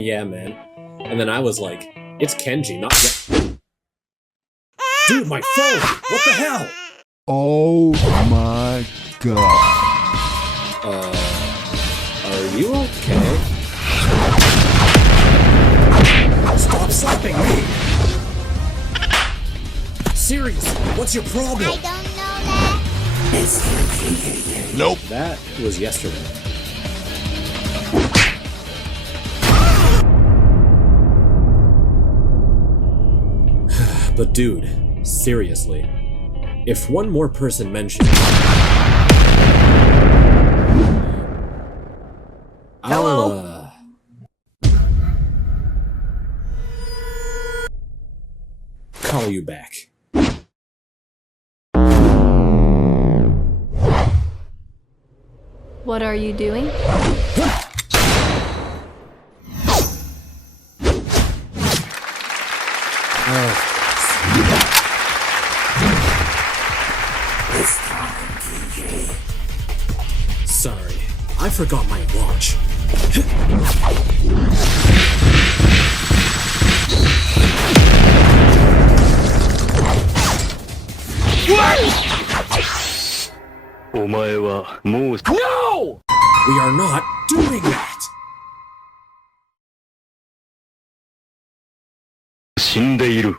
Yeah, man. And then I was like, it's Kenji, not Dude, my phone! What the hell? Oh my god. Are you okay? Stop slapping me! Seriously, what's your problem? I don't know that. Nope. That was yesterday. But dude, seriously, if one more person mentions... Hello? Call you back. What are you doing? Sorry, I forgot my watch. No! We are not doing that! 死んでいる。